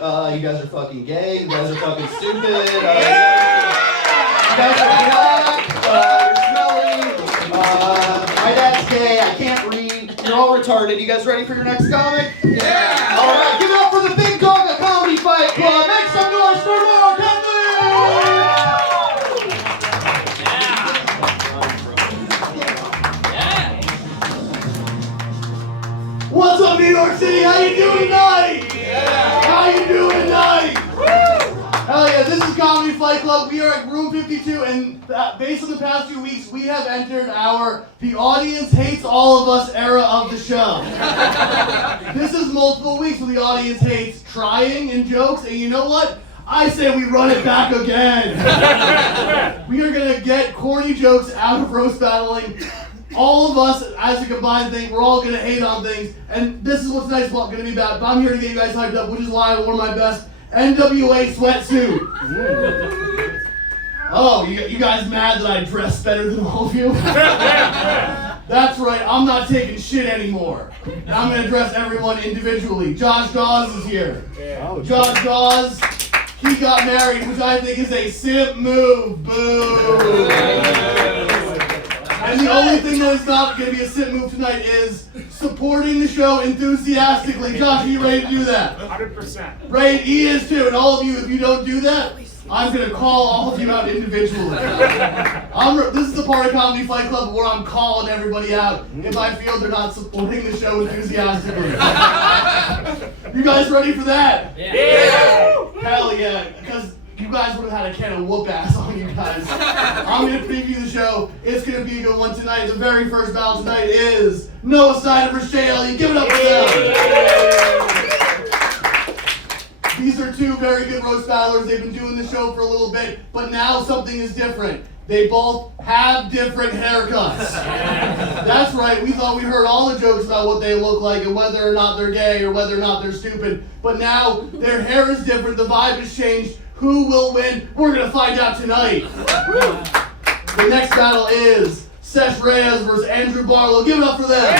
You guys are fucking gay. You guys are fucking stupid. You guys are black. You're smelly. My dad's gay. I can't read. You're all retarded. You guys ready for your next comic? Yeah! All right, give it up for the Big Dog of Comedy Fight Club. Make some noise for Mark Henely! What's up, New York City? How you doing tonight? Yeah. How you doing tonight? Woo! Hell yeah, this is Comedy Fight Club. We are at room 52, and based on the past few weeks, we have entered our The Audience Hates All of Us era of the show. This is multiple weeks where the audience hates trying and jokes, and you know what? I say we run it back again. We are going to get corny jokes out of roast battling. All of us, as a combined thing, we're all going to hate on things, and this is what's tonight's going to be about. But I'm here to get you guys hyped up, which is why I wore my best NWA sweatsuit. Oh, you guys mad that I dress better than all of you? That's right, I'm not taking shit anymore. I'm going to dress everyone individually. Josh Dawes is here. Josh Dawes, he got married, which I think is a simp move. Boo! And the only thing that is not going to be a sit move tonight is supporting the show enthusiastically. Josh, are you ready to do that? 100%. Right, he is too. And all of you, if you don't do that, I'm going to call all of you out individually. This is the part of Comedy Fight Club where I'm calling everybody out if I feel they're not supporting the show enthusiastically. You guys ready for that? Yeah! Hell yeah, because you guys would have had a can of whoop ass on you guys. I'm going to preview the show. It's going to be a good one tonight. The very first battle tonight is Noah Snyder versus Elliot. Give it up for them. These are two very good roast battlers. They've been doing the show for a little bit, but now something is different. They both have different haircuts. That's right, we thought we heard all the jokes about what they look like and whether or not they're gay or whether or not they're stupid. But now their hair is different, the vibe has changed. Who will win? We're going to find out tonight. The next battle is Cesh Reyes versus Andrew Barlow. Give it up for them.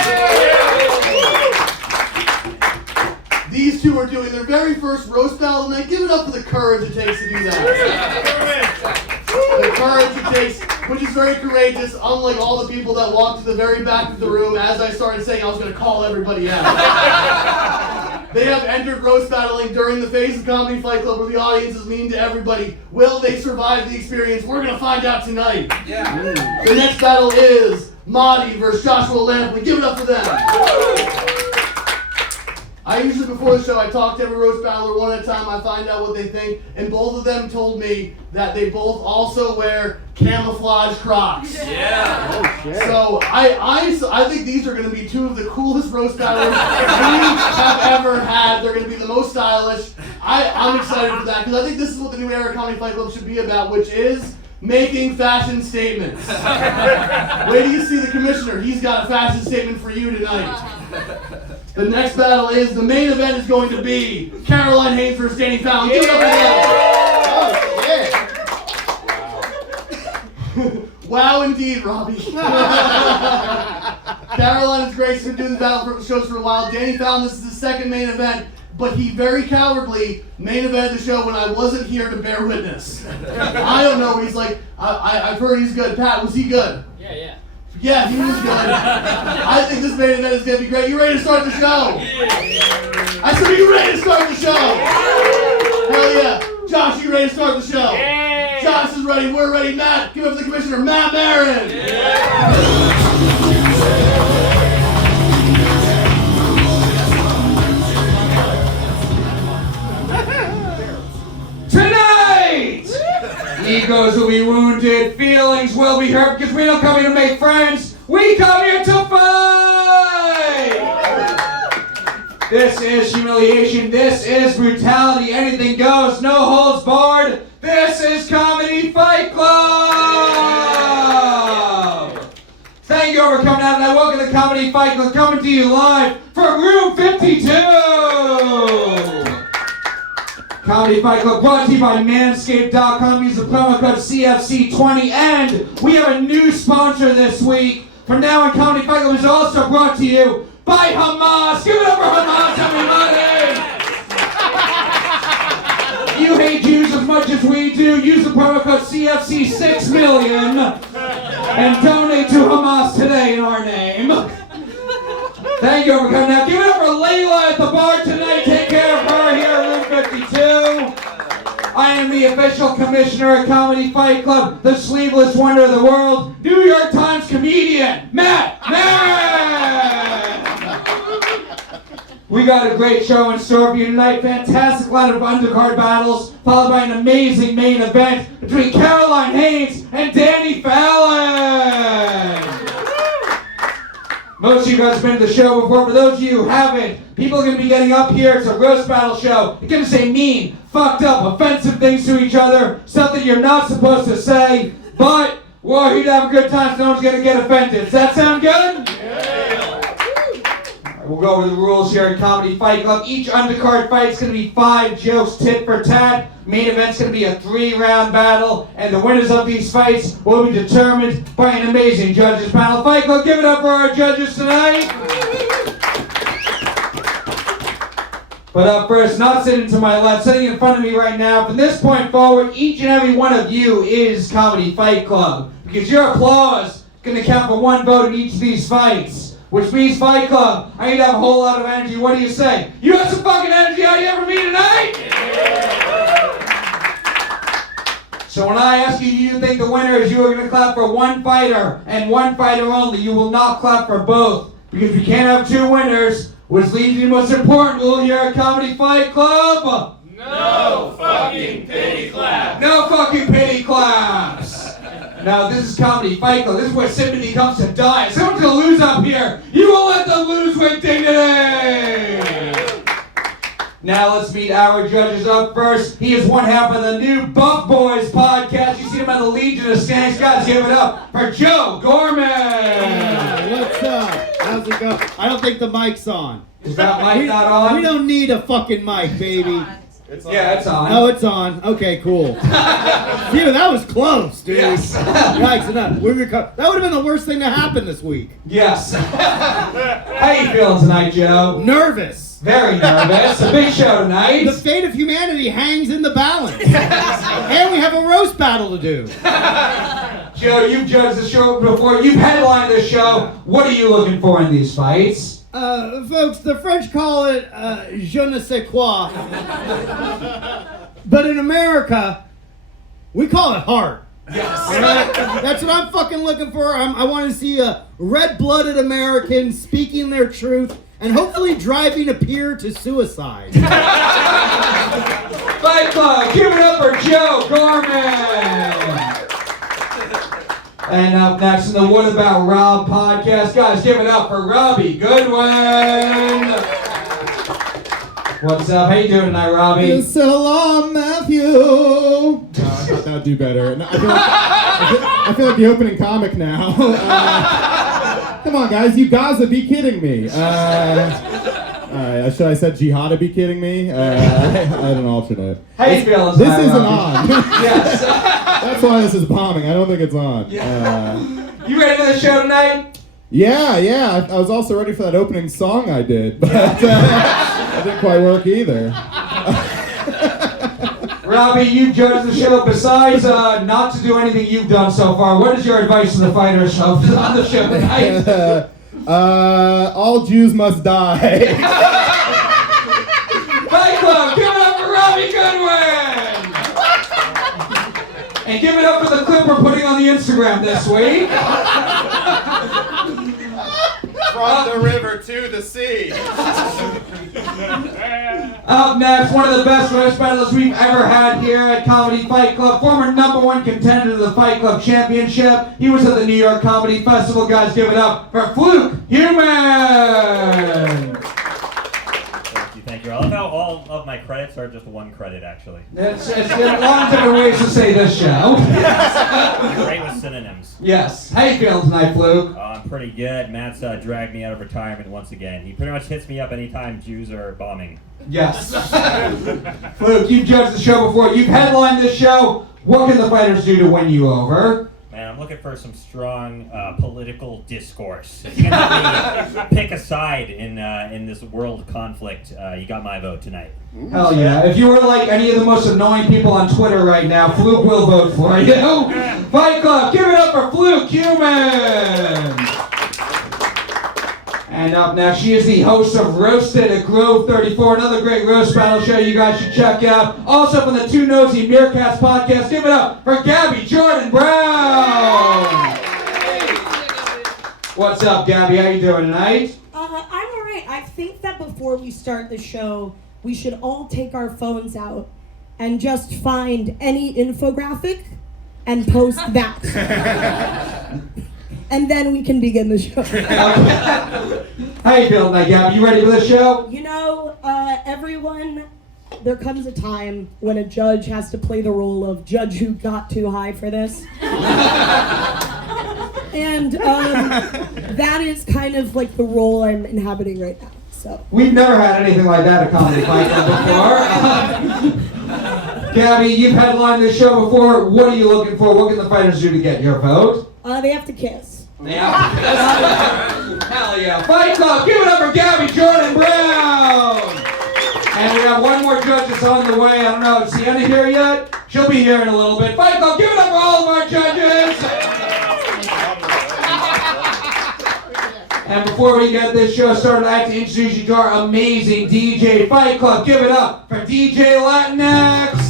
These two are doing their very first roast battle tonight. Give it up for the courage it takes to do that. The courage it takes, which is very courageous, unlike all the people that walked to the very back of the room as I started saying I was going to call everybody out. They have entered roast battling during the phase of Comedy Fight Club where the audience is mean to everybody. Will they survive the experience? We're going to find out tonight. Yeah. The next battle is Motti versus Joshua Lampley. Give it up for them. I usually, before the show, I talk to every roast battler one at a time. I find out what they think, and both of them told me that they both also wear camouflage Crocs. Yeah. Oh, shit. So I think these are going to be two of the coolest roast battlers we have ever had. They're going to be the most stylish. I'm excited for that because I think this is what the new era Comedy Fight Club should be about, which is making fashion statements. Wait till you see the commissioner. He's got a fashion statement for you tonight. The next battle is, the main event is going to be Caroline Haynes versus Danny Fallon. Give it up for them. Wow, indeed, Robbie. Caroline is great. She's been doing the battle shows for a while. Danny Fallon, this is the second main event, but he very cowardly main evented the show when I wasn't here to bear witness. I don't know. He's like, I've heard he's good. Pat, was he good? Yeah. Yeah, he was good. I think this main event is going to be great. You ready to start the show? Yeah. I said, are you ready to start the show? Hell yeah. Josh, you ready to start the show? Yeah. Josh is ready. We're ready. Matt, give it up to the commissioner, Matt Maran. Yeah. Tonight, egos will be wounded, feelings will be hurt, because we don't come here to make friends, we come here to fight! This is humiliation, this is brutality, anything goes, no holds barred, this is Comedy Fight Club! Thank you for coming out tonight, welcome to Comedy Fight Club, coming to you live from room 52! Comedy Fight Club brought to you by Manscaped.com. Use the promo code CFC20. And we have a new sponsor this week. From now on, Comedy Fight Club is also brought to you by Hamas. Give it up for Hamas, everybody! do, use the promo code CFC6million and donate to Hamas today in our name. Thank you for coming. Now give it up for Layla at the bar tonight. Take care of her here at Room 52. I am the official commissioner of Comedy Fight Club, the sleeveless wonder of the world, New York Times comedian, Matt Maran! We got a great show in store for you tonight. Fantastic lineup of undercard battles, followed by an amazing main event between Caroline Haynes and Danny Fallon. Most of you guys have been to the show before. For those of you who haven't, people are going to be getting up here. It's a roast battle show. You're going to say mean, fucked up, offensive things to each other, stuff that you're not supposed to say, but we're here to have a good time so no one's going to get offended. Does that sound good? Yeah. All right, we'll go over the rules here at Comedy Fight Club. Each undercard fight is going to be 5 jokes tit for tat. Main event's going to be a 3-round battle, and the winners of these fights will be determined by an amazing judges panel. Fight Club, give it up for our judges tonight. But up first, not sitting to my left, sitting in front of me right now, from this point forward, each and every one of you is Comedy Fight Club. Because your applause is going to count for 1 vote in each of these fights. Which means, Fight Club, I need to have a whole lot of energy. What do you say? You have some fucking energy out here for me tonight? So when I ask you, do you think the winner is, you are going to clap for one fighter and one fighter only. You will not clap for both. Because we can't have 2 winners, which leads to the most important rule here at Comedy Fight Club. No fucking pity clap. No fucking pity claps. Now this is Comedy Fight Club. This is where sympathy comes to die. If someone's going to lose up here, you won't let them lose with dignity. Now let's meet our judges up first. He is one half of the new Buff Boys podcast. You see him on the Legion of Skanks. Guys, give it up for Joe Gorman. What's up? How's it going? I don't think the mic's on. Is that mic not on? We don't need a fucking mic, baby. It's on. Yeah, it's on. Oh, it's on. Okay, cool. Phew, that was close, dude. Yes. Yikes, enough. That would have been the worst thing to happen this week. Yes. How you feeling tonight, Joe? Nervous. Very nervous. A big show tonight. The fate of humanity hangs in the balance. And we have a roast battle to do. Joe, you've judged the show before. You've headlined this show. What are you looking for in these fights? Folks, the French call it je ne sais quoi. But in America, we call it heart. Yes. Right? That's what I'm fucking looking for. I want to see red-blooded Americans speaking their truth and hopefully driving a peer to suicide. Fight Club, give it up for Joe Gorman. And up next in the What About Rob podcast, guys, give it up for Robbie Goodwin. What's up? How you doing tonight, Robbie? So long, Matthew. I thought that would do better. No, I feel like the opening comic now. Come on, guys. You gotta be kidding me. Should I said jihad to be kidding me? I had an alternate. How you feeling This tonight, isn't Robbie? on. Yes. That's why this is bombing. I don't think it's on. Yeah. You ready for the show tonight? Yeah. I was also ready for that opening song I did, but that didn't quite work either. Robbie, you judged the show. Besides not to do anything you've done so far, what is your advice to the fighters on the show tonight? All Jews must die. Fight Club, give it up for Robbie Goodwin! And give it up for the clip we're putting on the Instagram this week. From the river to the sea. Up next, one of the best roast battles we've ever had here at Comedy Fight Club. Former #1 contender to the Fight Club Championship. He was at the New York Comedy Festival. Guys, give it up for Fluke Human! Thank you. I love how all of my credits are just 1 credit, actually. It's a lot of different ways to say this show. You're great with synonyms. Yes. How you feeling tonight, Fluke? I'm pretty good. Matt's dragged me out of retirement once again. He pretty much hits me up anytime Jews are bombing. Yes. Fluke, you've judged the show before. You've headlined this show. What can the fighters do to win you over? Man, I'm looking for some strong political discourse. If you can help me pick a side in this world conflict, you got my vote tonight. Hell yeah. If you were like any of the most annoying people on Twitter right now, Fluke will vote for you. Fight Club, give it up for Fluke Human! And up next, she is the host of Roasted at Grove 34, another great roast battle show you guys should check out. Also from the Two Nosy Meerkats podcast, give it up for Gabby Jordan Brown! What's up, Gabby? How you doing tonight? I'm alright. I think that before we start the show, we should all take our phones out and just find any infographic and post that. And then we can begin the show. How you feeling tonight, Gabby? You ready for the show? You know, everyone, there comes a time when a judge has to play the role of judge who got too high for this. And that is kind of like the role I'm inhabiting right now. So We've never had anything like that at Comedy Fight Club before. Gabby, you've headlined this show before. What are you looking for? What can the fighters do to get your vote? they have to kiss. Yeah. Hell yeah. Fight Club, give it up for Gabby Jordan Brown! And we have one more judge that's on the way. I don't know, is Sienna here yet? She'll be here in a little bit. Fight Club, give it up for all of our judges! And before we get this show started, I'd like to introduce you to our amazing DJ. Fight Club, give it up for DJ Latinx!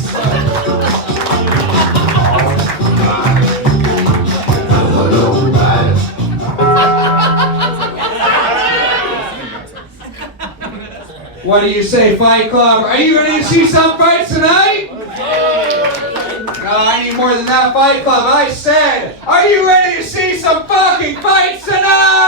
What do you say, Fight Club? Are you ready to see some fights tonight? No, I need more than that, Fight Club. I said, are you ready to see some fucking fights tonight?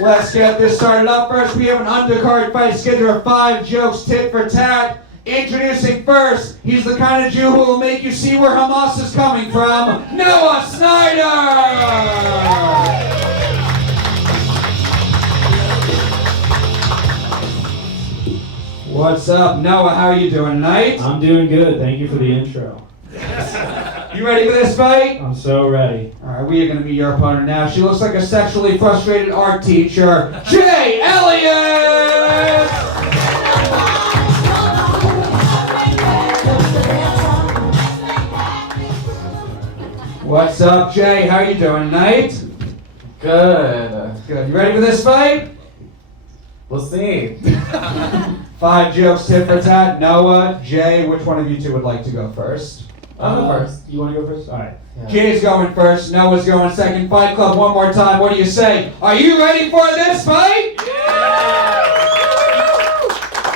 Let's get this started up. First, we have an undercard fight schedule of 5 jokes tit for tat. Introducing first, he's the kind of Jew who will make you see where Hamas is coming from, Noah Snyder! What's up, Noah? How are you doing tonight? I'm doing good. Thank you for the intro. You ready for this fight? I'm so ready. Alright, we are going to meet your opponent now. She looks like a sexually frustrated art teacher, Jay Elliot! What's up, Jay? How are you doing tonight? Good. Good. You ready for this fight? We'll see. 5 jokes, tit for tat. Noah, Jay, which one of you two would like to go first? I'll go first. You want to go first? All right. Yeah. Jay's going first, Noah's going second. Fight Club, one more time. What do you say? Are you ready for this fight? Yeah!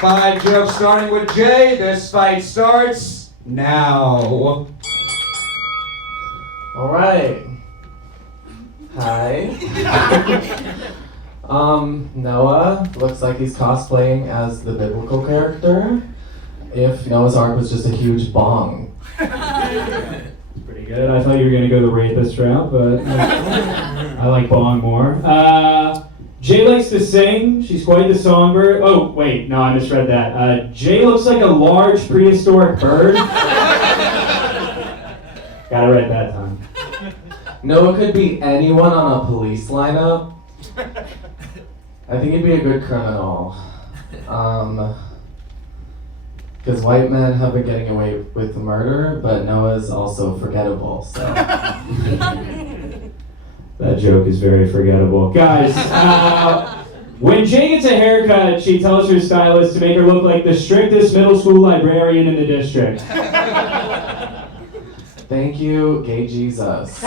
5 jokes starting with Jay. This fight starts now. All right. Hi. Noah looks like he's cosplaying as the biblical character. If Noah's Ark was just a huge bong. Pretty good. I thought you were going to go the rapist route, but I like bong more. Jay likes to sing. She's quite the songbird. Oh, wait. No, I misread that. Jay looks like a large prehistoric bird. Got it right that time. Noah could be anyone on a police lineup. I think he'd be a good criminal. Because white men have been getting away with murder, but Noah's also forgettable, so. That joke is very forgettable. Guys, when Jay gets a haircut, she tells her stylist to make her look like the strictest middle school librarian in the district. Thank you, gay Jesus.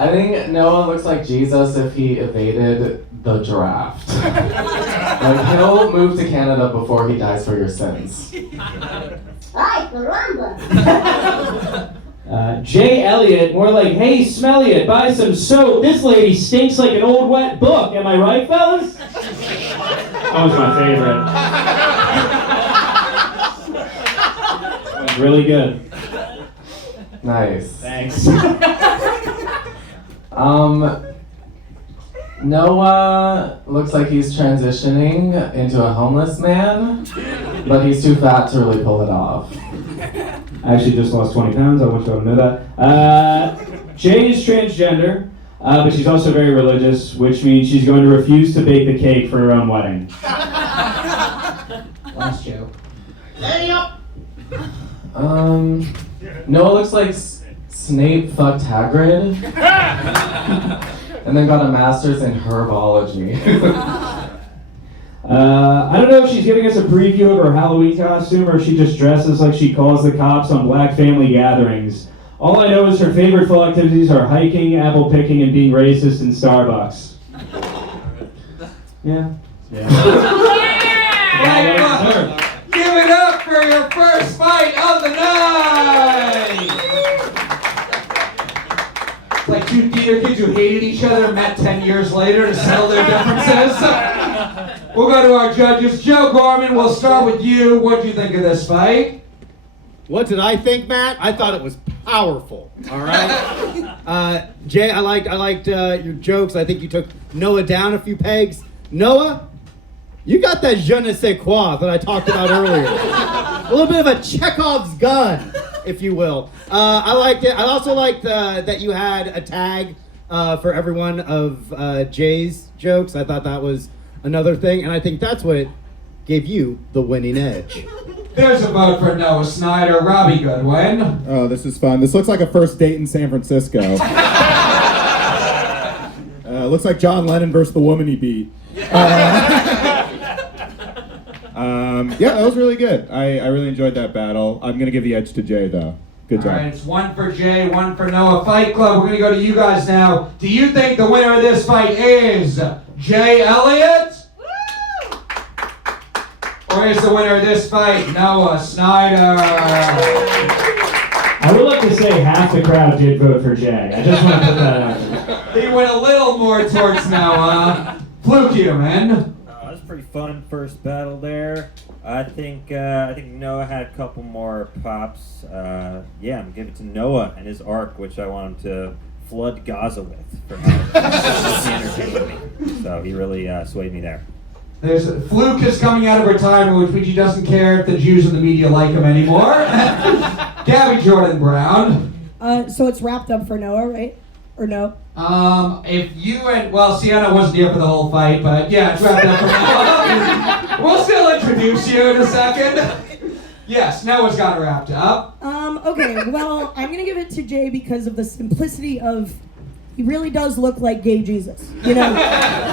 I think Noah looks like Jesus if he evaded the draft. Like, he'll move to Canada before he dies for your sins. Ay, caramba! Jay Elliot, more like, hey, Smelly it, buy some soap. This lady stinks like an old wet book. Am I right, fellas? That was my favorite. That was really good. Nice. Thanks. Noah looks like he's transitioning into a homeless man. but he's too fat to really pull it off. I actually just lost 20 pounds. I want you all to know that. Jay is transgender, but she's also very religious, which means she's going to refuse to bake the cake for her own wedding. Last joke. Noah looks like Snape fucked Hagrid, and then got a master's in herbology. I don't know if she's giving us a preview of her Halloween costume or if she just dresses like she calls the cops on black family gatherings. All I know is her favorite fall activities are hiking, apple picking, and being racist in Starbucks. Yeah. Give it up for your first fight of the night! It's like two theater kids who hated each other met 10 years later to settle their differences. We'll go to our judges. Joe Gorman, we'll start with you. What do you think of this fight? What did I think, Matt? I thought it was powerful. All right. Jay, I liked your jokes. I think you took Noah down a few pegs. Noah, you got that je ne sais quoi that I talked about earlier. A little bit of a Chekhov's gun, if you will. I liked it. I also liked that you had a tag for every one of Jay's jokes. I thought that was another thing, and I think that's what gave you the winning edge. There's a vote for Noah Snyder. Robbie Goodwin. Oh, this is fun. This looks like a first date in San Francisco. Looks like John Lennon versus the woman he beat. Yeah, that was really good. I really enjoyed that battle. I'm going to give the edge to Jay, though. Good job. All right, it's one for Jay, one for Noah. Fight Club, we're going to go to you guys now. Do you think the winner of this fight is Jay Elliot? Or is the winner of this fight Noah Snyder? I would like to say half the crowd did vote for Jay. I just want to put that out there. He went a little more towards Noah. Fluke Human. That was a pretty fun first battle there. I think Noah had a couple more pops. I'm gonna give it to Noah and his arc, which I want him to flood Gaza with for how entertaining me. So he really swayed me there. Fluke is coming out of retirement, which means he doesn't care if the Jews in the media like him anymore. Gabby Jordan Brown. So it's wrapped up for Noah, right? Or no? If you and, Sienna wasn't here for the whole fight, but yeah, it's wrapped up for Noah. We'll still introduce you in a second. Yes, Noah's got it wrapped up. Okay, well, I'm gonna give it to Jay because of the simplicity of, he really does look like gay Jesus. You know,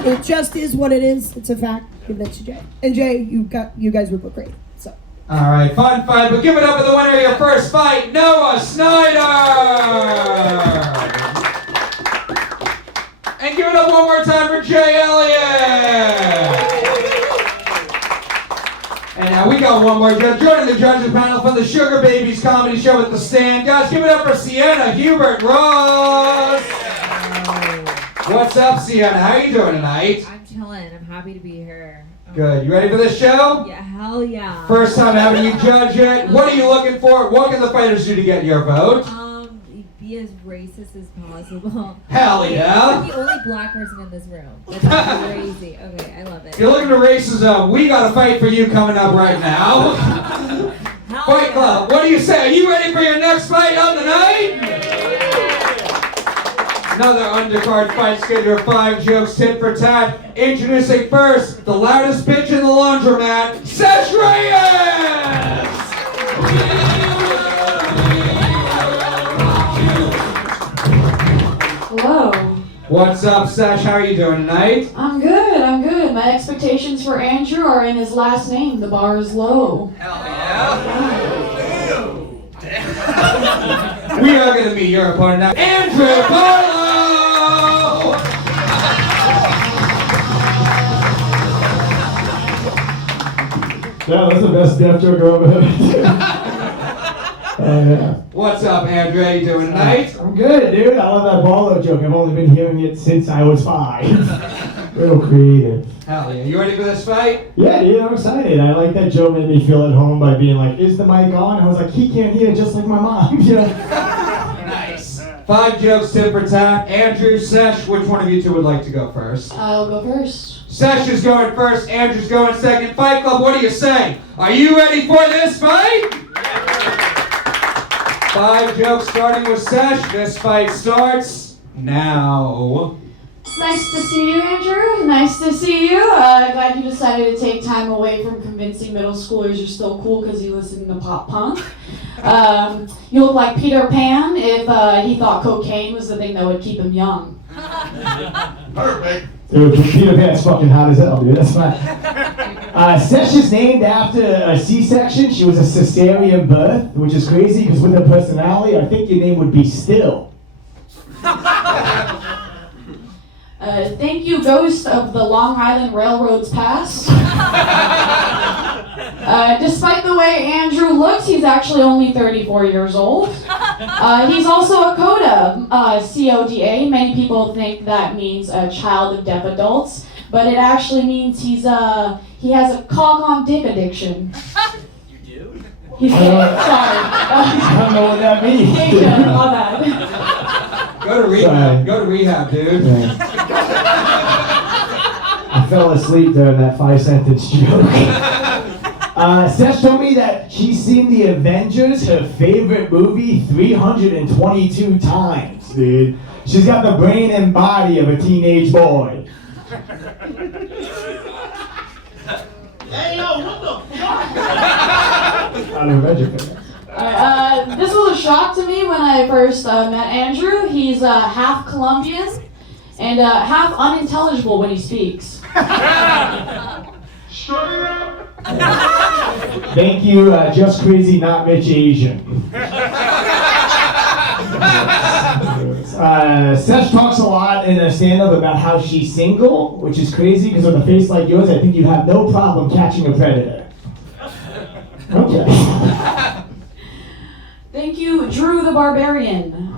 it just is what it is. It's a fact. Give it to Jay. And Jay, you guys were both great. So. All right, fun fight, but give it up for the winner of your first fight, Noah Snyder. And give it up one more time for Jay Elliot. And now we got one more judge. Joining the judges panel from the Sugar Babies comedy show at the Stand. Guys, give it up for Sienna Hubert-Ross. What's up, Sienna? How you doing tonight? I'm chilling. I'm happy to be here. Good. You ready for this show? Yeah, hell yeah. First time having you judge it. What are you looking for? What can the fighters do to get your vote? Be as racist as possible. Hell yeah. I'm the only black person in this room. That's crazy. Okay, I love it. If you're looking to racism, we got a fight for you coming up right now. Fight Club, what do you say? Are you ready for your next fight of the night? Another undercard fight schedule of 5 jokes, tit for tat. Introducing first, the loudest bitch in the laundromat, Cesh Reyes! Hello. What's up, Cesh? How are you doing tonight? I'm good. My expectations for Andrew are in his last name. The bar is low. Hell yeah. We are going to meet your opponent now, Andrew Barlow! Yeah, that's the best death joke I've ever heard. Yeah. What's up, Andrew? How you doing tonight? I'm good, dude. I love that Barlow joke. I've only been hearing it since I was 5. Real creative. Hell yeah. You ready for this fight? Yeah, dude, I'm excited. I like that Joe made me feel at home by being like, is the mic on? I was like, he can't hear just like my mom, you know? Nice. 5 jokes, tip for tat. Andrew, Cesh, which one of you two would like to go first? I'll go first. Cesh is going first, Andrew's going second. Fight Club, what do you say? Are you ready for this fight? 5 jokes starting with Cesh. This fight starts now. Nice to see you, Andrew. Nice to see you. Glad you decided to take time away from convincing middle schoolers you're still cool because you listen to pop punk. You look like Peter Pan if he thought cocaine was the thing that would keep him young. Perfect. Dude, Peter Pan's fucking hot as hell, dude. That's fine. Cesh is named after a C-section. She was a cesarean birth, which is crazy because with her personality, I think your name would be Still. Thank you, ghost of the Long Island Railroad's past. Despite the way Andrew looks, he's actually only 34 years old. He's also a CODA, C-O-D-A. Many people think that means a child of deaf adults, but it actually means he has a cock-on dick addiction. You do? He's sorry. I don't know what that means. My bad. Go to rehab. Sorry. Go to rehab, dude. Yeah. I fell asleep during that 5-sentence joke. Cesh told me that she's seen The Avengers, her favorite movie, 322 times, dude. She's got the brain and body of a teenage boy. Hey, yo, what the fuck? I'm an Avenger fan. This was a shock to me when I first met Andrew. He's half Colombian and half unintelligible when he speaks. Thank you, just crazy, not rich Asian. Cesh talks a lot in a stand-up about how she's single, which is crazy because with a face like yours, I think you'd have no problem catching a predator. Okay. Thank you, Drew the Barbarian.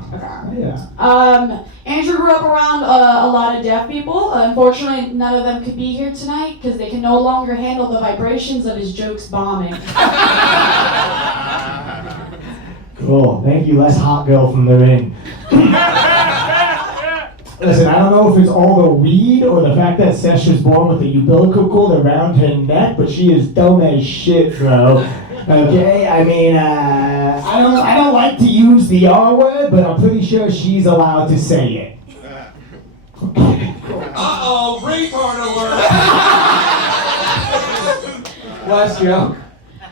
Yeah. Andrew grew up around a lot of deaf people. Unfortunately, none of them could be here tonight because they can no longer handle the vibrations of his jokes bombing. Cool. Thank you, less hot girl from the ring. Listen, I don't know if it's all the weed or the fact that Cesh was born with a umbilical cord around her neck, but she is dumb as shit, bro. Okay, I mean, I don't like to use the R word, but I'm pretty sure she's allowed to say it. Uh-oh, retard alert! Last joke.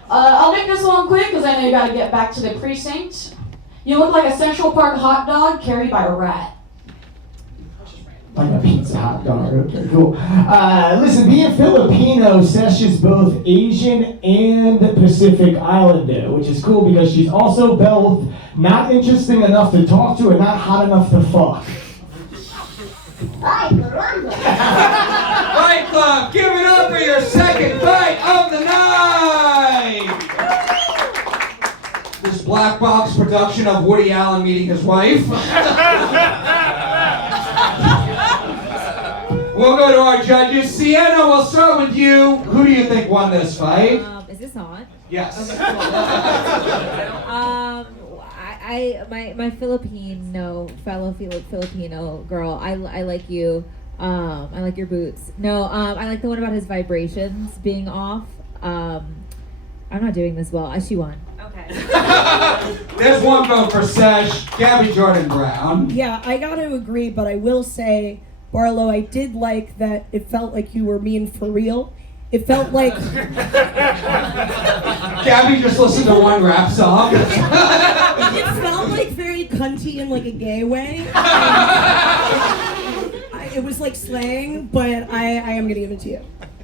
I'll make this one quick because I know you gotta get back to the precinct. You look like a Central Park hot dog carried by a rat. Like a pizza hot dog. Okay, cool. Listen, being Filipino, Cesh is both Asian and Pacific Islander, which is cool because she's also both not interesting enough to talk to and not hot enough to fuck. Fight Club, give it up for your second fight of the night! This black box production of Woody Allen meeting his wife. We'll go to our judges. Sienna, we'll start with you. Who do you think won this fight? Is this on? Yes. Okay, cool. my fellow Filipino girl. I like you. I like your boots. No, I like the one about his vibrations being off. I'm not doing this well. She won. Okay. There's one vote for Cesh. Gabby Jordan Brown. Yeah, I gotta agree, but I will say, Barlow, I did like that it felt like you were mean for real. It felt like... Gabby just listened to one rap song. It felt like very cunty in like a gay way. It was like slang, but I am gonna give it to you.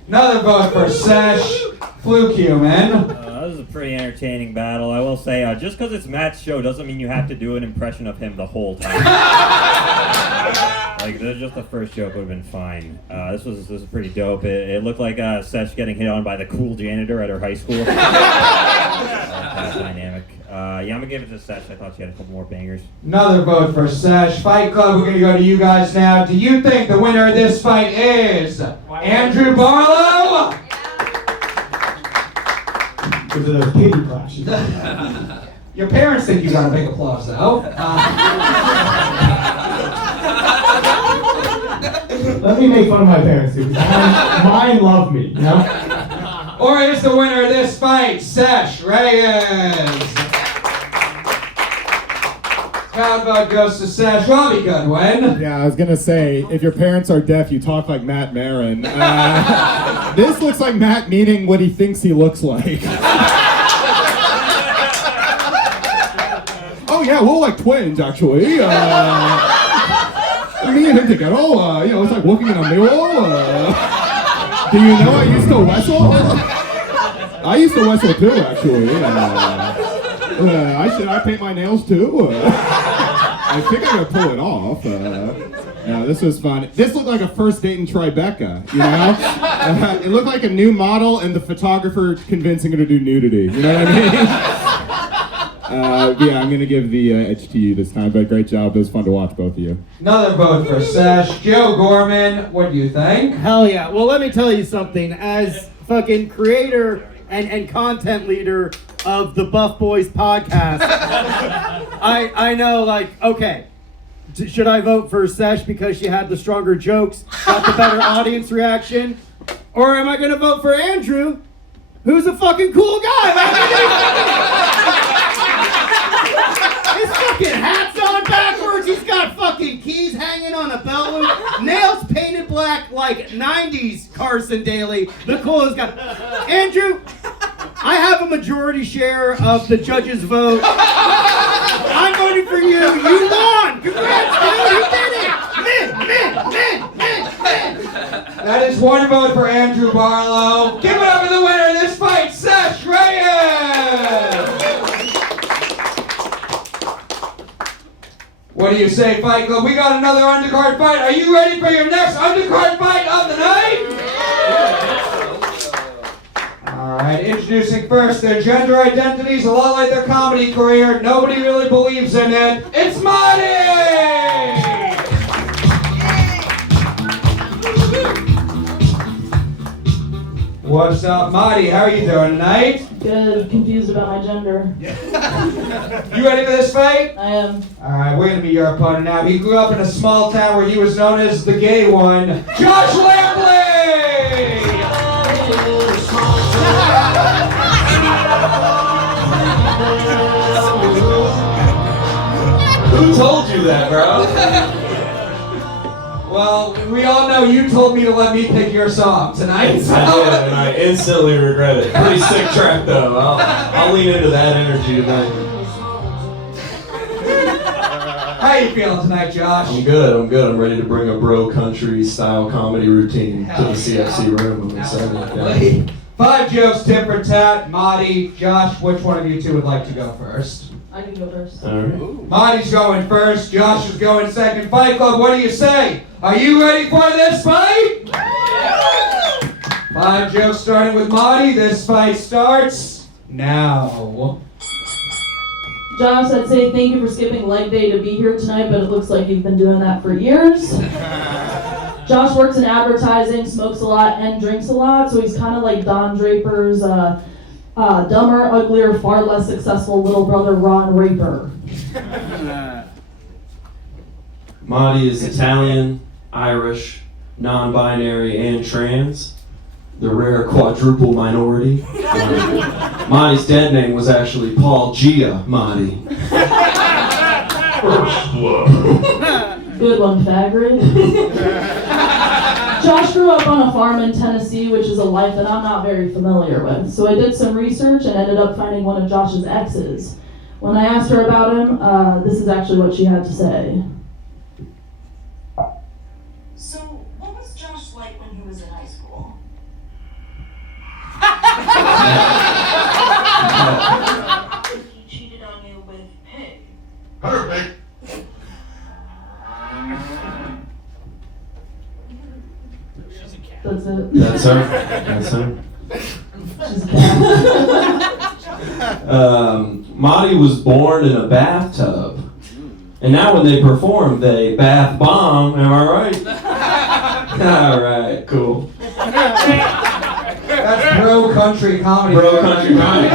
Another vote for Cesh. Fluke Human. This is a pretty entertaining battle. I will say, just because it's Matt's show doesn't mean you have to do an impression of him the whole time. Like, this is just the first joke would have been fine. This was pretty dope. It looked like Cesh getting hit on by the cool janitor at her high school. That dynamic. Yeah, I'm gonna give it to Cesh. I thought she had a couple more bangers. Another vote for Cesh. Fight Club, we're gonna go to you guys now. Do you think the winner of this fight is Andrew Barlow? Because of those kitty clashes. Your parents think you got a big applause, though. Let me make fun of my parents too, because mine love me, you know? Or is the winner of this fight, Cesh Reyes? Pound vote goes to Cesh. Robbie Goodwin. Yeah, I was gonna say, if your parents are deaf, you talk like Matt Maran. This looks like Matt meaning what he thinks he looks like. Oh yeah, we're like twins actually. Me and him together. It's like walking in a mirror. Do you know I used to wrestle? I used to wrestle too, actually. I paint my nails too? I think I could pull it off. Yeah, this was fun. This looked like a first date in Tribeca, you know? It looked like a new model and the photographer convincing her to do nudity. You know what I mean? Yeah, I'm gonna give the edge to you this time, but great job. It was fun to watch both of you. Another vote for Cesh. Joe Gorman, what do you think? Hell yeah. Well, let me tell you something. As fucking creator and content leader of the Buff Boys podcast, I know, like, okay, should I vote for Cesh because she had the stronger jokes, got the better audience reaction? Or am I gonna vote for Andrew, who's a fucking cool guy? His fucking hat's on backwards, he's got fucking keys hanging on a belt loop, nails painted black like 90s Carson Daly, the coolest guy. Andrew, I have a majority share of the judges' vote. I'm voting for you. You won! Congrats, dude! You did it! Men! That is one vote for Andrew Barlow. Give it up for the winner of this fight, Cesh Reyes! What do you say, Fight Club? We got another undercard fight. Are you ready for your next undercard fight of the night? Alright, introducing first, their gender identities, a lot like their comedy career. Nobody really believes in it. It's Motti! What's up, Motti? How are you doing tonight? Good, confused about my gender. You ready for this fight? I am. Alright, we're gonna be your opponent now. He grew up in a small town where he was known as the gay one, Josh Lampley! Who told you that, bro? Well, we all know you told me to let me pick your song tonight. So. I did, and I instantly regret it. Pretty sick track, though. I'll lean into that energy tonight. How you feeling tonight, Josh? I'm good. I'm ready to bring a bro country style comedy routine to the CFC room. I'm excited. Yeah. 5 jokes, tit for tat. Motti, Josh, which one of you two would like to go first? I can go first. All right. Motti's going first, Josh is going second. Fight Club, what do you say? Are you ready for this fight? 5 jokes starting with Motti. This fight starts now. Josh, I'd say thank you for skipping leg day to be here tonight, but it looks like you've been doing that for years. Josh works in advertising, smokes a lot, and drinks a lot, so he's kind of like Don Draper's dumber, uglier, far less successful little brother Ron Raper. Motti is Italian, Irish, non-binary, and trans. The rare quadruple minority. Motti's dead name was actually Paul Gia Motti. Good one, Fagrid. Josh grew up on a farm in Tennessee, which is a life that I'm not very familiar with. So I did some research and ended up finding one of Josh's exes. When I asked her about him, this is actually what she had to say. So, what was Josh like when he was in high school? He cheated on you with Pig. Perfect. That's it. That's her. She's a cat. Motti was born in a bathtub. And now when they perform, they bath bomb. Am I right? All right, cool. That's bro country comedy. Bro country comedy.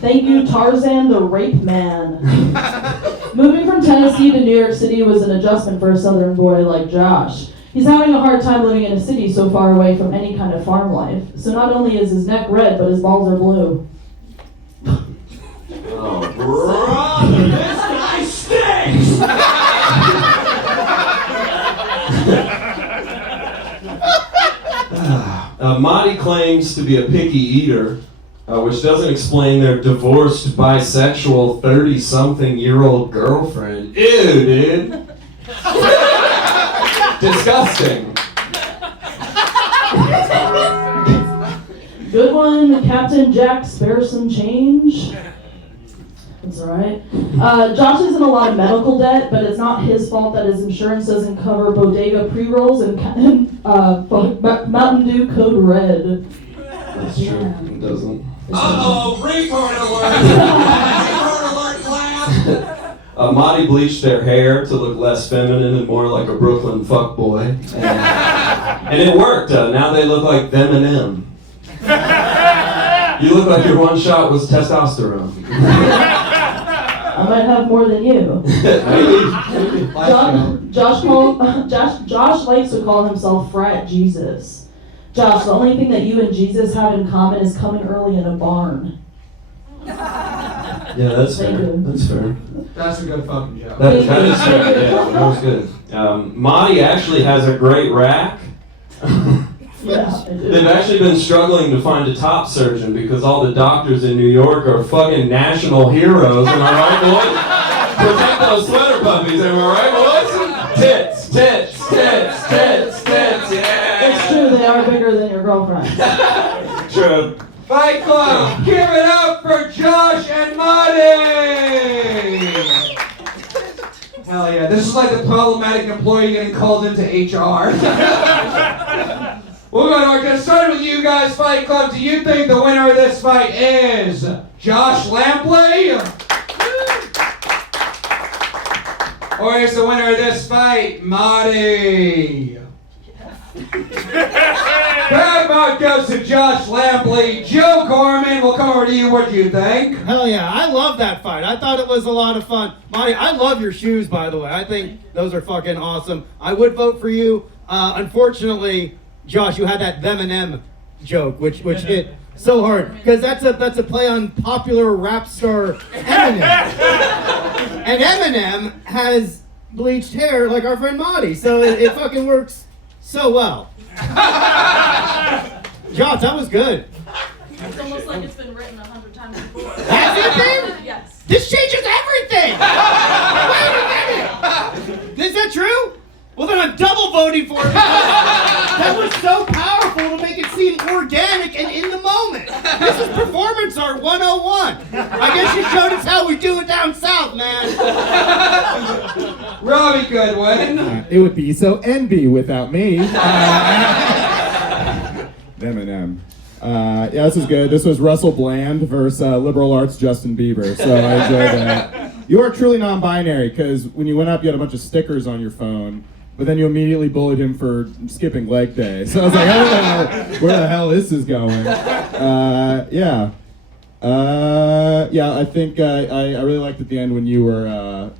Thank you, Tarzan the Rape Man. Moving from Tennessee to New York City was an adjustment for a southern boy like Josh. He's having a hard time living in a city so far away from any kind of farm life. So not only is his neck red, but his balls are blue. Oh, brother, this guy stinks! Motti claims to be a picky eater, which doesn't explain their divorced bisexual 30-something-year-old girlfriend. Ew, dude. Disgusting. Good one, Captain Jack. Spare some change. That's alright. Josh is in a lot of medical debt, but it's not his fault that his insurance doesn't cover bodega pre-rolls and Mountain Dew Code Red. That's true. It doesn't. Uh-oh, retard alert! Retard alert, clap! Motti bleached their hair to look less feminine and more like a Brooklyn fuckboy. And it worked. Now they look like them and them. You look like your one shot was testosterone. I might have more than you. Josh likes to call himself Frat Jesus. Josh, the only thing that you and Jesus have in common is coming early in a barn. Yeah, that's fair. That's fair. That's a good fucking joke. That is fair. Yeah, that was good. Motti actually has a great rack. Yeah, They've actually been struggling to find a top surgeon because all the doctors in New York are fucking national heroes. Am I right, boys? Protect those sweater puppies. Am I right, boys? Tits, tits, tits, tits, tits. Yeah. It's true, they are bigger than your girlfriend. True. Fight Club, give it up for Josh and Motti! Hell yeah, this is like the problematic employee getting called into HR. We're gonna get started with you guys, Fight Club. Do you think the winner of this fight is Josh Lampley? Or is the winner of this fight Motti? That vote goes to Josh Lampley. Joe Gorman, we'll come over to you. What do you think? Hell yeah, I love that fight. I thought it was a lot of fun. Motti, I love your shoes, by the way. I think those are fucking awesome. I would vote for you. Unfortunately, Josh, you had that them and them joke, which hit so hard because that's a play on popular rap star Eminem, and Eminem has bleached hair like our friend Motti, so it fucking works so well. Josh, that was good. It's almost like it's been written 100 times before. Has it been? Yes. This changes everything. Wait a minute. Is that true? Well, then I'm double voting for it. That was so powerful to make it seem organic and in the moment. This is performance art 101. I guess you showed us how we do it down south, man. Robbie Goodwin. It would be so envy without me. Eminem. Yeah, this is good. This was Russell Bland versus liberal arts Justin Bieber, so I enjoyed that. You are truly non-binary because when you went up, you had a bunch of stickers on your phone. But then you immediately bullied him for skipping leg day. So I was like, I don't know where the hell this is going. Yeah, I think I really liked at the end when you were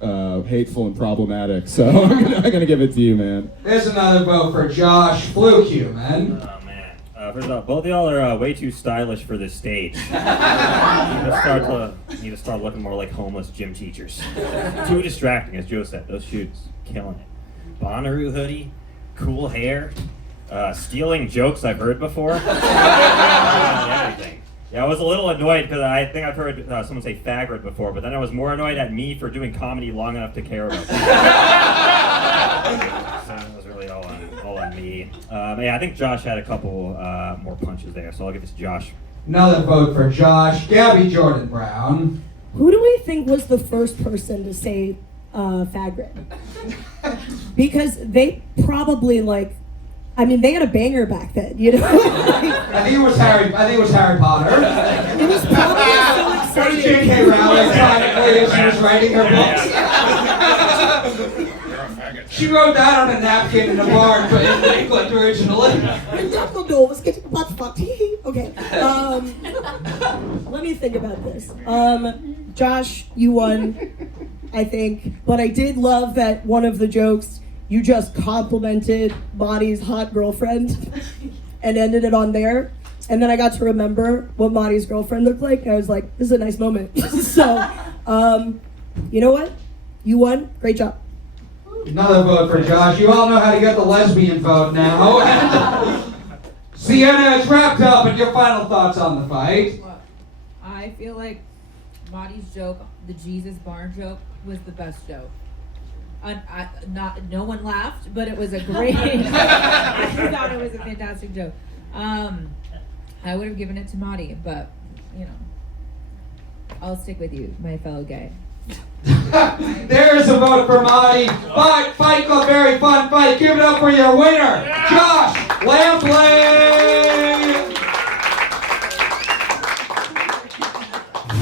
hateful and problematic. So I'm gonna give it to you, man. There's another vote for Josh Fluke Human. Oh man. First of all, both of y'all are way too stylish for this stage. You need to start looking more like homeless gym teachers. Too distracting, as Joe said. Those shoots, killing it. Bonnaroo hoodie, cool hair, stealing jokes I've heard before. Everything. Yeah, I was a little annoyed because I think I've heard someone say faggot before, but then I was more annoyed at me for doing comedy long enough to care about it. So it was really all on me. Yeah, I think Josh had a couple more punches there, so I'll give it to Josh. Another vote for Josh. Gabby Jordan Brown. Who do we think was the first person to say faggot? Because they probably they had a banger back then, you know? I think it was Harry Potter. It was probably so exciting. J.K. Rowling chronically as she was writing her books. She wrote that on a napkin in a barn, but in England originally. And Dumbledore was getting butt fucked. Okay. Let me think about this. Josh, you won. I think. But I did love that one of the jokes, you just complimented Motti's hot girlfriend and ended it on there. And then I got to remember what Motti's girlfriend looked like. I was like, this is a nice moment. So, you know what? You won. Great job. Another vote for Josh. You all know how to get the lesbian vote now. Sienna, it's wrapped up, and your final thoughts on the fight. I feel like Motti's joke, the Jesus barn joke, was the best joke. No one laughed, but it was a great. I thought it was a fantastic joke. I would have given it to Motti, but you know, I'll stick with you, my fellow gay. There's a vote for Motti. But Fight Club, very fun fight. Give it up for your winner, Josh Lampley.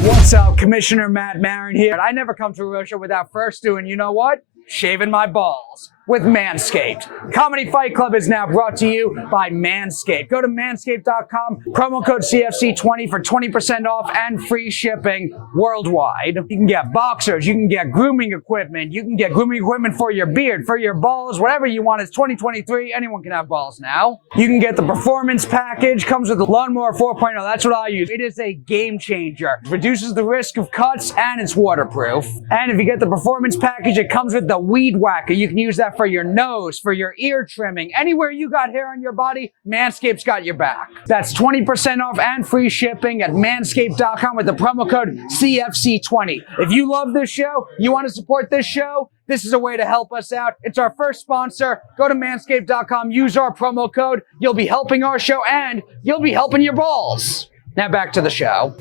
What's up, Commissioner Matt Maran here. I never come to a real show without first doing, you know what? Shaving my balls with Manscaped. Comedy Fight Club is now brought to you by Manscaped. Go to manscaped.com, promo code CFC20 for 20% off and free shipping worldwide. You can get boxers, you can get grooming equipment, you can get grooming equipment for your beard, for your balls, whatever you want. It's 2023, anyone can have balls now. You can get the performance package, comes with the Lawnmower 4.0, that's what I use. It is a game changer. It reduces the risk of cuts and it's waterproof. And if you get the performance package, it comes with the Weed Whacker. You can use that for your nose, for your ear trimming, anywhere you got hair on your body, Manscaped's got your back. That's 20% off and free shipping at manscaped.com with the promo code CFC20. If you love this show, you want to support this show, this is a way to help us out. It's our first sponsor. Go to manscaped.com, use our promo code. You'll be helping our show and you'll be helping your balls. Now back to the show.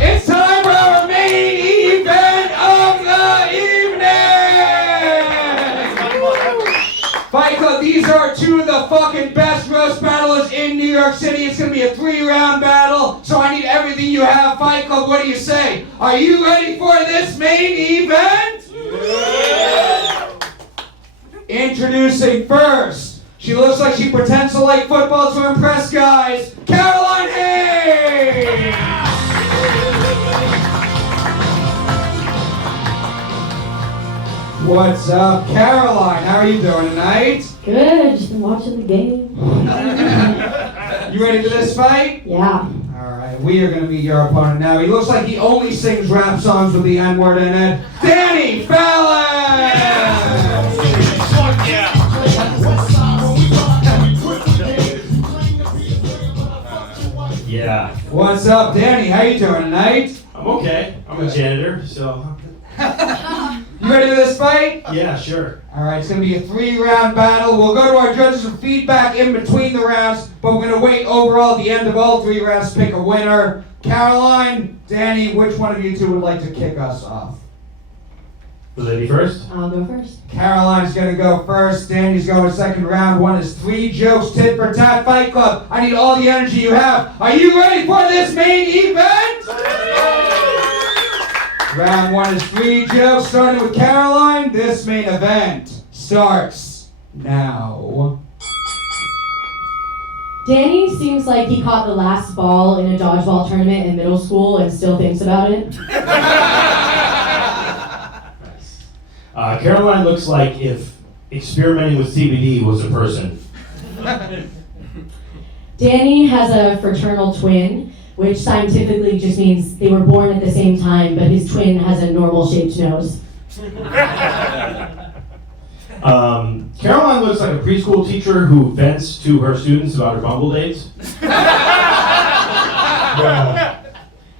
It's time for our main event of the evening! Fight Club, these are two of the fucking best roast battlers in New York City. It's going to be a 3-round battle, so I need everything you have. Fight Club, what do you say? Are you ready for this main event? Yeah. Introducing first, she looks like she pretends to like football to impress guys, Caroline Hayes! What's up, Caroline? How are you doing tonight? Good, just been watching the game. You ready for this fight? Yeah. Alright, we are going to meet your opponent now. He looks like he only sings rap songs with the N-word in it. Danny Fallon! Yeah. What's up, Danny? How you doing tonight? I'm okay. I'm a janitor, so. You ready for this fight? Yeah, sure. Alright, it's going to be a 3-round battle. We'll go to our judges for feedback in between the rounds, but we're going to wait overall at the end of all 3 rounds to pick a winner. Caroline, Danny, which one of you two would like to kick us off? The lady first? I'll go first. Caroline's going to go first. Danny's going second. Round 1 is 3 jokes, tit for tat. Fight Club, I need all the energy you have. Are you ready for this main event? Round 1 is 3 jokes, starting with Caroline. This main event starts now. Danny seems like he caught the last ball in a dodgeball tournament in middle school and still thinks about it. Caroline looks like if experimenting with CBD was a person. Danny has a fraternal twin, which scientifically just means they were born at the same time, but his twin has a normal-shaped nose. Caroline looks like a preschool teacher who vents to her students about her Bumble dates.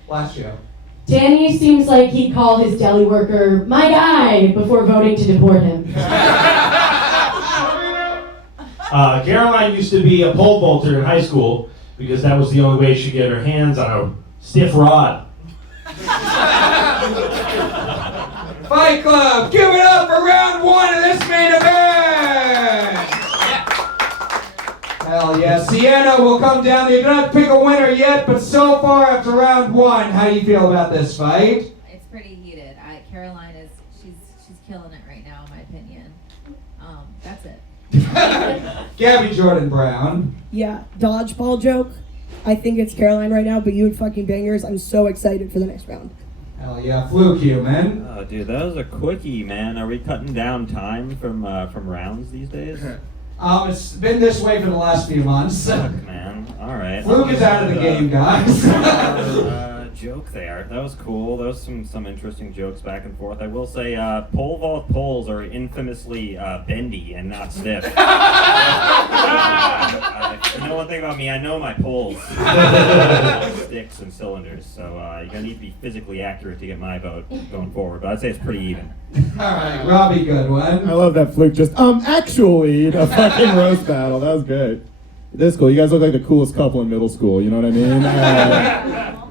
Last show. Danny seems like he called his deli worker, "my guy," before voting to deport him. Caroline used to be a pole vaulter in high school because that was the only way she could get her hands on a stiff rod. Fight Club, give it up for round 1 of this main event! Hell yeah. Sienna will come down. You don't have to pick a winner yet, but so far after round 1, how do you feel about this fight? It's pretty heated. Caroline is she's killing it right now, in my opinion. That's it. Gabby Jordan Brown. Yeah, dodgeball joke. I think it's Caroline right now, but you would fucking bangers. I'm so excited for the next round. Hell yeah, Fluke Human. Oh, dude, that was a quickie, man. Are we cutting down time from rounds these days? It's been this way for the last few months. Fuck, man. All right. Fluke is out of the game, guys. Joke there. That was cool. That was some interesting jokes back and forth. I will say, pole vault poles are infamously bendy and not stiff. You know one thing about me, I know my poles. Sticks and cylinders, so you're gonna need to be physically accurate to get my vote going forward. But I'd say it's pretty even. All right, Robbie Goodwin. I love that Fluke just, actually, the fucking roast battle. That was great. This is cool. You guys look like the coolest couple in middle school, you know what I mean?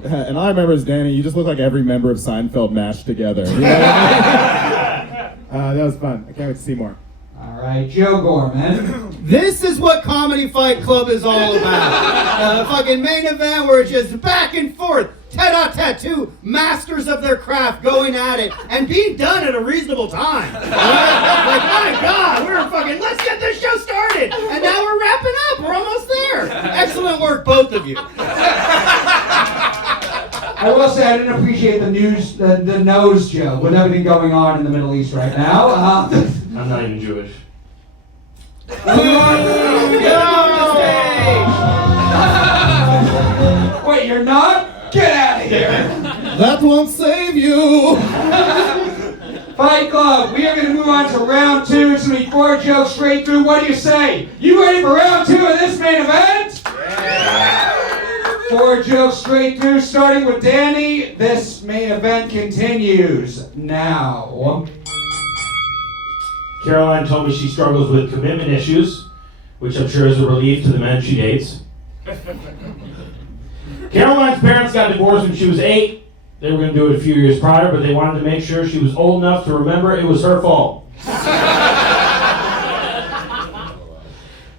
And I remember as Danny, you just look like every member of Seinfeld mashed together. You know what I mean? That was fun. I can't wait to see more. All right, Joe Gorman. This is what Comedy Fight Club is all about. Fucking main event where it's just back and forth, tete-a-tete, two masters of their craft going at it and being done at a reasonable time. Like, my God, we're fucking, let's get this show started. And now we're wrapping up. We're almost there. Excellent work, both of you. I will say I didn't appreciate the nose joke with everything going on in the Middle East right now. I'm not even Jewish. Wait, you're not? Get out of here! That won't save you! Fight Club, we are going to move on to round 2. It's going to be 4 jokes straight through. What do you say? You ready for round 2 of this main event? Yeah. 4 jokes straight through, starting with Danny. This main event continues now. Caroline told me she struggles with commitment issues, which I'm sure is a relief to the men she dates. Caroline's parents got divorced when she was 8. They were going to do it a few years prior, but they wanted to make sure she was old enough to remember it was her fault.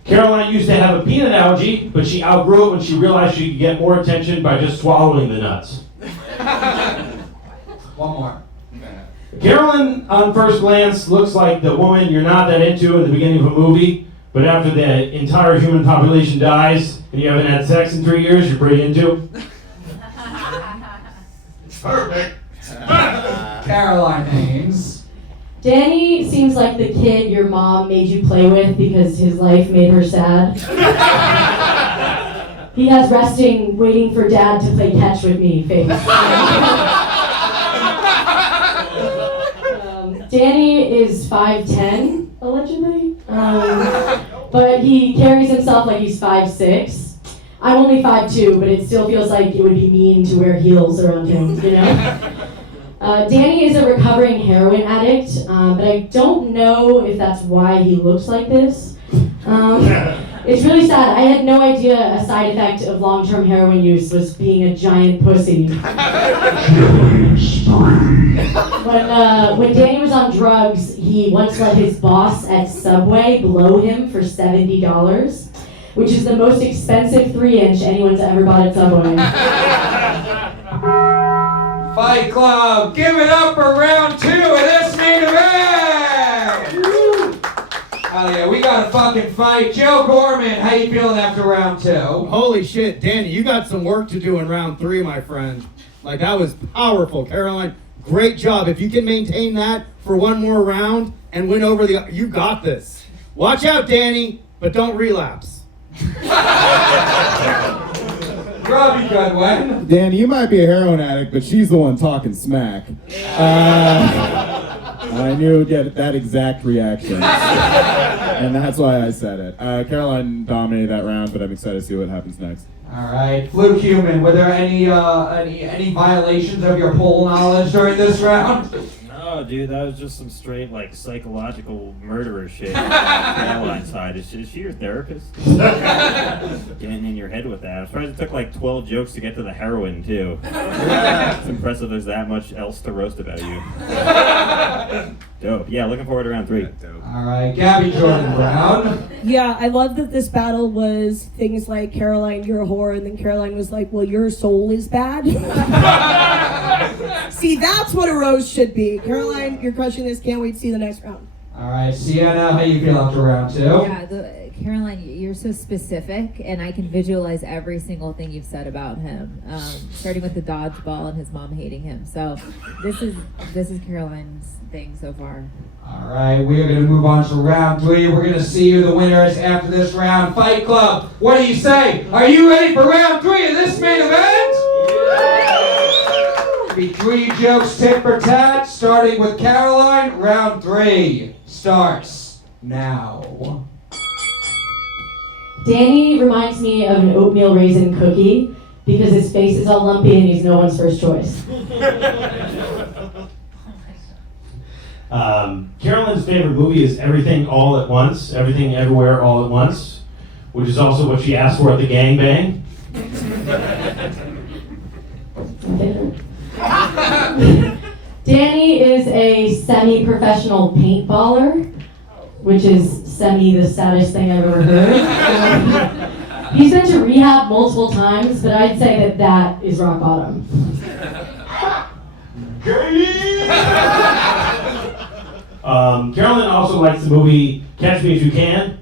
Caroline used to have a peanut allergy, but she outgrew it when she realized she could get more attention by just swallowing the nuts. One more. Carolyn, on first glance, looks like the woman you're not that into in the beginning of a movie, but after the entire human population dies and you haven't had sex in 3 years, you're pretty into. Perfect. Caroline Haynes. Danny seems like the kid your mom made you play with because his life made her sad. He has resting, waiting for dad to play catch with me face. Danny is 5'10", allegedly, but he carries himself like he's 5'6". I'm only 5'2", but it still feels like it would be mean to wear heels around him, you know? Danny is a recovering heroin addict, but I don't know if that's why he looks like this. It's really sad. I had no idea a side effect of long-term heroin use was being a giant pussy. When Danny was on drugs, he once let his boss at Subway blow him for $70, which is the most expensive 3-inch anyone's ever bought at Subway. Fight Club, give it up for round 2 of this main event! Oh yeah, we got a fucking fight. Joe Gorman, how you feeling after round 2? Holy shit, Danny, you got some work to do in round 3, my friend. Like, that was powerful. Caroline, great job. If you can maintain that for one more round and win over the... You got this. Watch out, Danny, but don't relapse. Robbie Goodwin. Danny, you might be a heroin addict, but she's the one talking smack. I knew it would get that exact reaction. And that's why I said it. Caroline dominated that round, but I'm excited to see what happens next. All right, Fluke Human, were there any violations of your pole knowledge during this round? No, dude, that was just some straight, like, psychological murderer shit on Caroline's side. Is she your therapist? Getting in your head with that. I'm surprised it took, like, 12 jokes to get to the heroin, too. It's impressive there's that much else to roast about you. Dope. Yeah, looking forward to round 3. All right, Gabby Jordan Brown. Yeah, I love that this battle was things like, Caroline, you're a whore, and then Caroline was like, well, your soul is bad. See, that's what a roast should be. Caroline, you're crushing this. Can't wait to see the next round. All right, Sienna, how you feel after round 2? Yeah, Caroline, you're so specific, and I can visualize every single thing you've said about him, starting with the dodgeball and his mom hating him. So this is Caroline's thing so far. All right, we are going to move on to round 3. We're going to see who the winner is after this round. Fight Club, what do you say? Are you ready for round 3 of this main event? Be 3 jokes tit for tat, starting with Caroline. Round 3 starts now. Danny reminds me of an oatmeal raisin cookie because his face is all lumpy and he's no one's first choice. Caroline's favorite movie is Everything All at Once, Everything Everywhere All at Once, which is also what she asked for at the gangbang. Danny is a semi-professional paintballer, which is the saddest thing I've ever heard. He's been to rehab multiple times, but I'd say that is rock bottom. Caroline also likes the movie Catch Me If You Can,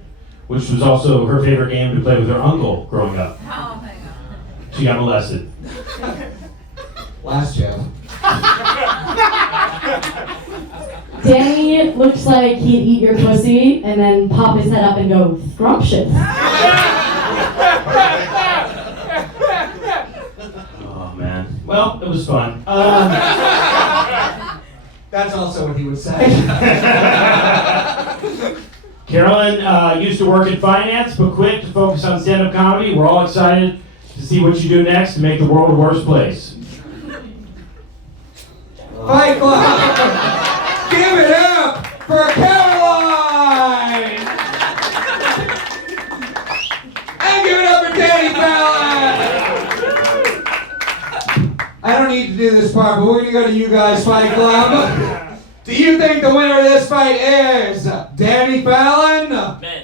which was also her favorite game to play with her uncle growing up. Oh my god. She got molested. Last joke. Danny looks like he'd eat your pussy and then pop his head up and go, scrumptious. Oh man. Well, it was fun. That's also what he would say. Carolyn used to work in finance, but quit to focus on stand-up comedy. We're all excited to see what you do next to make the world a worse place. Fight Club! Give it up for Caroline! And give it up for Danny Fallon! I don't need to do this part, but we're going to go to you guys, Fight Club. Do you think the winner of this fight is Danny Fallon? Men.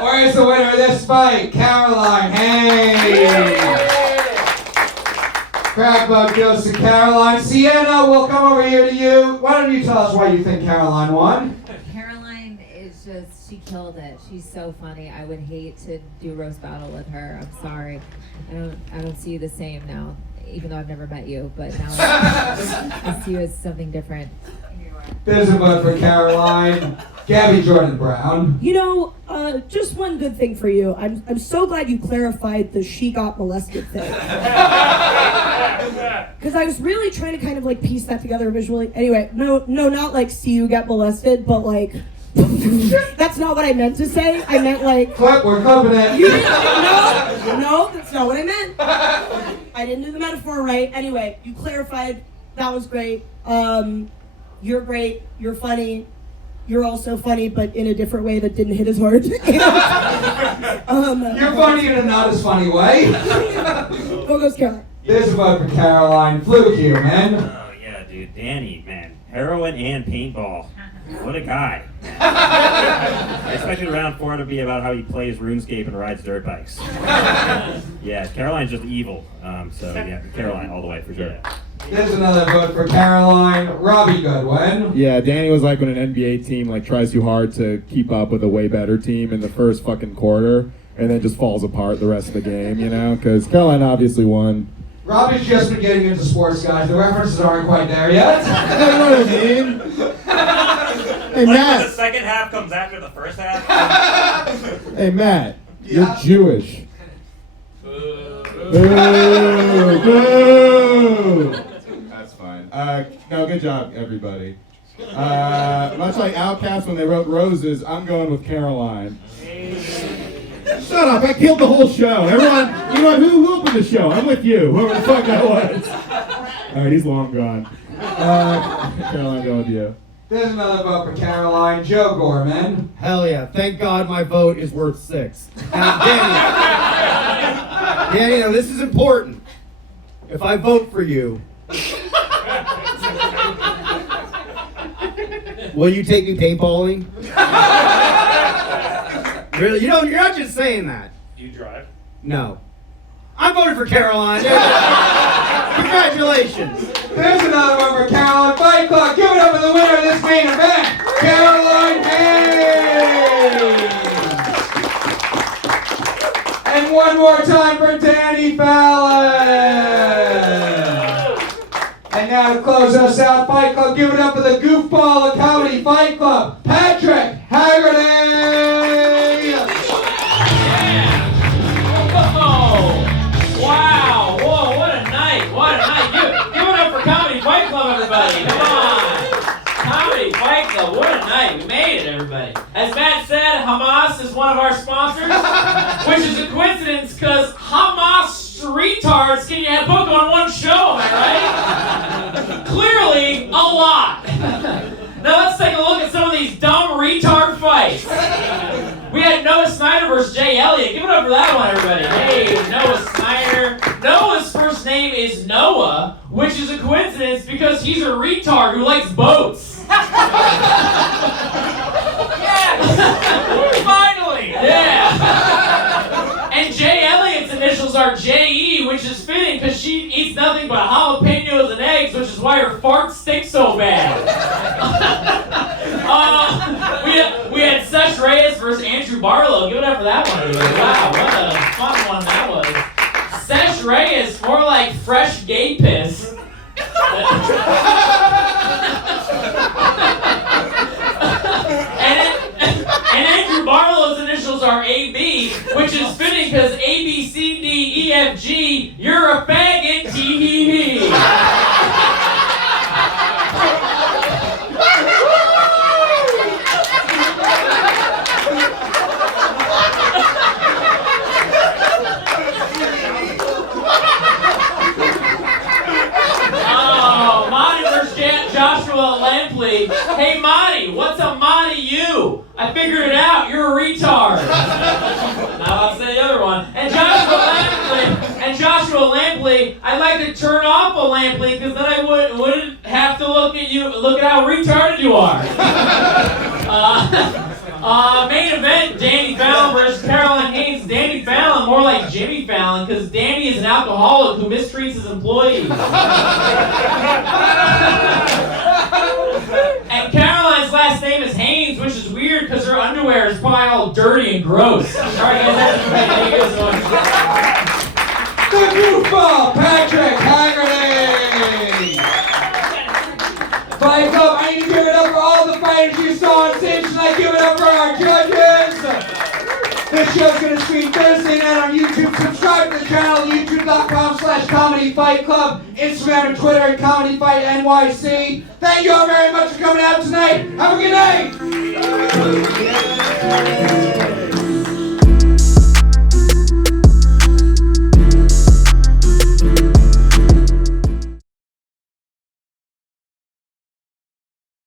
Or is the winner of this fight Caroline? Hey! Crab vote goes to Caroline. Sienna, we'll come over here to you. Why don't you tell us why you think Caroline won? Caroline is just, she killed it. She's so funny. I would hate to do roast battle with her. I'm sorry. I don't see you the same now, even though I've never met you, but now I see you as something different. There's a vote for Caroline. Gabby Jordan Brown. You know, just one good thing for you. I'm so glad you clarified the she got molested thing. Because I was really trying to kind of like piece that together visually. Anyway, no, not like see you get molested, but like that's not what I meant to say. I meant like we're clipping it. No, that's not what I meant. I didn't do the metaphor right. Anyway, you clarified. That was great. You're great. You're funny. You're also funny, but in a different way that didn't hit as hard. You're funny in a not as funny way. Go goes Caroline. There's a vote for Caroline. Fluke Human. Oh yeah, dude. Danny, man. Heroin and paintball. What a guy. I expected round 4 to be about how he plays RuneScape and rides dirt bikes. Yeah, Caroline's just evil. So yeah, Caroline all the way for sure. Yeah. There's another vote for Caroline. Robbie Goodwin. Yeah, Danny was like when an NBA team like tries too hard to keep up with a way better team in the first fucking quarter and then just falls apart the rest of the game, you know? Because Caroline obviously won. Robbie's just been getting into sports, guys. The references aren't quite there yet. You know what I mean? Hey, Like Matt. when the second half comes after the first half. Hey, Matt. You're Jewish. Boo. Boo. Boo. That's fine. No, good job, everybody. Much like Outkast when they wrote Roses, I'm going with Caroline. Shut up, I killed the whole show. Everyone, you know what, who opened the show? I'm with you, whoever the fuck that was. Alright, he's long gone. Caroline, go with you. There's another vote for Caroline. Joe Gorman. Hell yeah. Thank God my vote is worth 6. Now, Danny, now this is important. If I vote for you, will you take me paintballing? Really? You're not just saying that. Do you drive? No. I'm voting for Caroline. Congratulations. There's another one for Caroline. Fight Club. Give it up for the winner of this main event, Caroline Hayes. And one more time for Danny Fallon. And now to close us out, Fight Club, give it up for the goofball of Comedy Fight Club, Patrick Haggerty. Wow! Whoa! What a night! What a night! Give it up for Comedy Fight Club, everybody! Come on! Comedy Fight Club, what a night! We made it, everybody. As Matt said, Hamas is one of our sponsors, which is a coincidence because Hamas retards can you have book on one show? Am I right? Clearly, a lot. Now let's take a look at some of these dumb retard fights. We had Noah Snyder versus Jay Elliot. Give it up for that one, everybody. Hey, Noah Snyder. Noah's first name is Noah, which is a coincidence because he's a retard who likes boats. Yes! Finally! Yeah! And Jay Elliott's initials are J.E., which is fitting because she eats nothing but jalapenos and eggs, which is why her farts stink so bad. We had Cesh Reyes versus Andrew Barlow. Give it up for that one. Wow, what a fun one that was. Cesh Reyes, more like fresh gay piss. And Andrew Barlow's initials are AB, which is fitting because A, B, C, D, E, F, G, you're a faggot, T, He, He. Oh, Motti versus Joshua Lampley. Hey, Motti, what's a Motti you? I figured it out. You're a retard. Now I'll say the other one. And Joshua Lampley, I'd like to turn off a Lampley because then I wouldn't have to look at how retarded you are. Main event, Danny Fallon versus Caroline Haynes. Danny Fallon, more like Jimmy Fallon, because Danny is an alcoholic who mistreats his employees. And Caroline's last name is Haynes, which is weird because her underwear is probably all dirty and gross. All right, guys, that's it. Thank you so much. The goofball, Patrick Haggerty. Fight Club, I need to give it up for all the fighters you saw on stage tonight. Give it up for our judges. This show's going to stream Thursday night on YouTube. Subscribe to the channel, youtube.com/Comedy Fight Club, Instagram and Twitter at Comedy Fight NYC. Thank you all very much for coming out tonight. Have a good night.